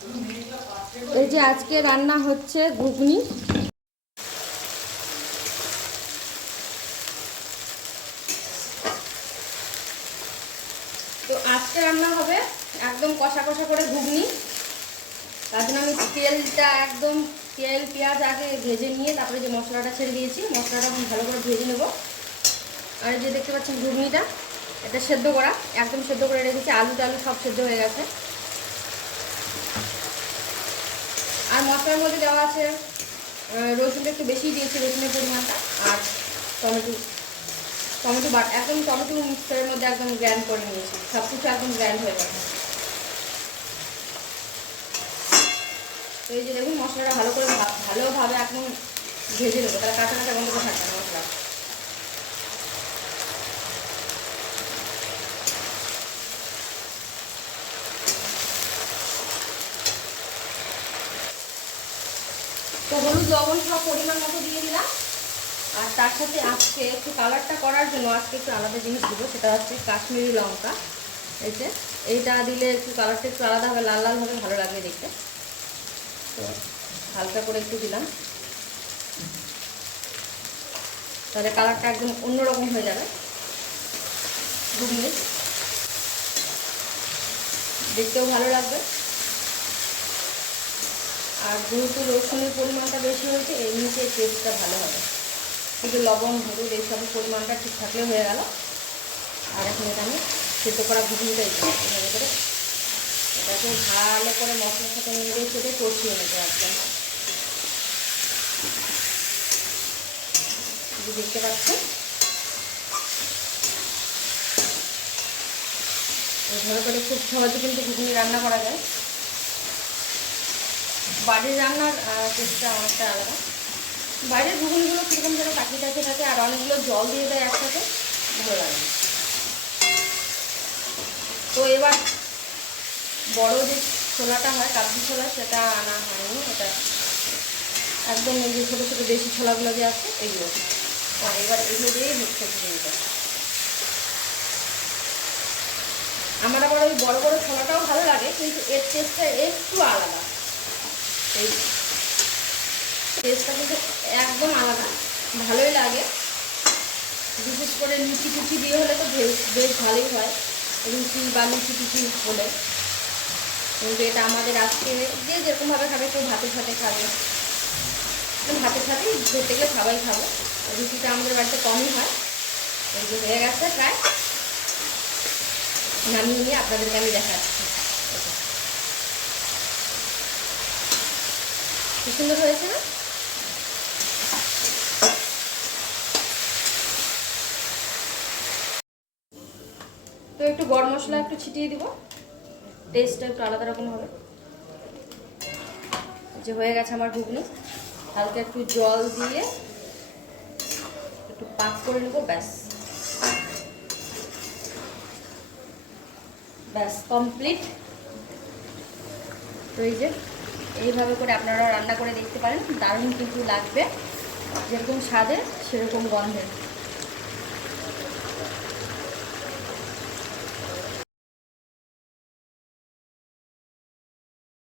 এই যে আজকে রান্না হচ্ছে ঘুগনি। তো আজকে রান্না হবে একদম কষা কষা করে ঘুগনি। তার জন্য আমি তেলটা একদম তেল পেঁয়াজ আগে ভেজে নিয়ে তারপরে যে মশলাটা ছেড়ে দিয়েছি, মশলাটা ভালো করে ভেজে নেব। আর যে দেখতে পাচ্ছেন ঘুগনিটা, এটা সেদ্ধ করা, একদম সেদ্ধ করে রেখেছি, আলু টালু সব সেদ্ধ হয়ে গেছে। আর মশলার মধ্যে দেওয়া আছে রসুনটা একটু বেশি দিয়েছি, রসুনের পরিমাণটা, আর টমেটো টমেটো একদম টমেটো মিক্সারের মধ্যে একদম গ্রাইন্ড করে নিয়েছি, সব কিছু একদম গ্রাইন্ড হয়ে গেছে। তো এই যে দেখুন মশলাটা ভালো করে ভালোভাবে একদম ভেজে নেবো, তাহলে কাঁচা কাঁচা গন্ধটা থাকবে না মশলা। তো হলুদ লবণ সব পরিমাণ মতো দিয়ে দিলাম। আর তার সাথে আজকে একটু কালারটা করার জন্য আজকে একটু আলাদা জিনিস দেবো, সেটা হচ্ছে কাশ্মীরি লঙ্কা। এই যে এইটা দিলে একটু কালারটা একটু আলাদা হবে, লাল লাল হবে, ভালো লাগবে দেখতে। তো হালকা করে একটু দিলাম, তাহলে কালারটা একদম অন্যরকম হয়ে যাবে, ঘুগনি দেখতেও ভালো লাগবে। আর যেহেতু রসুনের পরিমাণটা বেশি হয়েছে, এমনিতে টেস্টটা ভালো হবে। কিন্তু লবণ হলুদ এইসবের পরিমাণটা ঠিক থাকলে হয়ে গেল। আর এখন এটা আমি সেদ্ধ করা ঘুগনিটাই এভাবে করে এটাকে ভালো করে মশলার সাথে নেড়ে চেড়ে কষিয়ে নেবো একদম। দেখতে পাচ্ছেন এভাবে করে খুব সহজে কিন্তু ঘুগনি রান্না করা যায়। বাড়ির রান্নার টেস্টটা অনেকটা আলাদা। বাইরের ঘুগনিগুলো কীরকম যেন কাঠি কাছে থাকে আর অনেকগুলো জল দিয়ে দেয় একসাথে, ভালো লাগে। তো এবার বড় যে ছোলাটা হয়, কাবলি ছোলা, সেটা আনা হয়নি। এটা একদম এই যে ছোটো ছোটো দেশি ছোলাগুলো যে আছে এগুলো। আর এবার এগুলো দিয়েই হচ্ছে ঘুগনিটা। আমার আবার ওই বড় বড় ছোলাটাও ভালো লাগে, কিন্তু এর টেস্টটা একটু আলাদা। এই টেস্টটা কিন্তু একদম আলাদা, ভালোই লাগে। বিশেষ করে লুচি টুচি দিয়ে হলে তো বেশ ভালোই হয়, লুচি বা লুচি টুচি হলে। কিন্তু এটা আমাদের আজকে যে যেরকমভাবে খাবে, কেউ ভাতের সাথে খাবে, ভাতের সাথেই ধরতে গেলে সবাই খাবো। রুটিটা আমাদের বাড়িতে কমই হয়। এই যে হয়ে গেছে প্রায়, নামিয়ে নিয়ে আপনাদেরকে আমি দেখাচ্ছি। কি সুন্দর হয়েছে না? তো একটু গরম মশলা একটু ছিটিয়ে দিব, টেস্টটা একটু আলাদা রকম হবে। যে হয়ে গেছে আমার ঘুগনি, হালকা একটু জল দিয়ে একটু পাক করে নেব, ব্যাস ব্যাস কমপ্লিট। তো এই যে এইভাবে করে আপনারা রান্না করে দেখতে পারেন, দারুণ কিন্তু লাগবে, যেরকম স্বাদে সেরকম গন্ধে।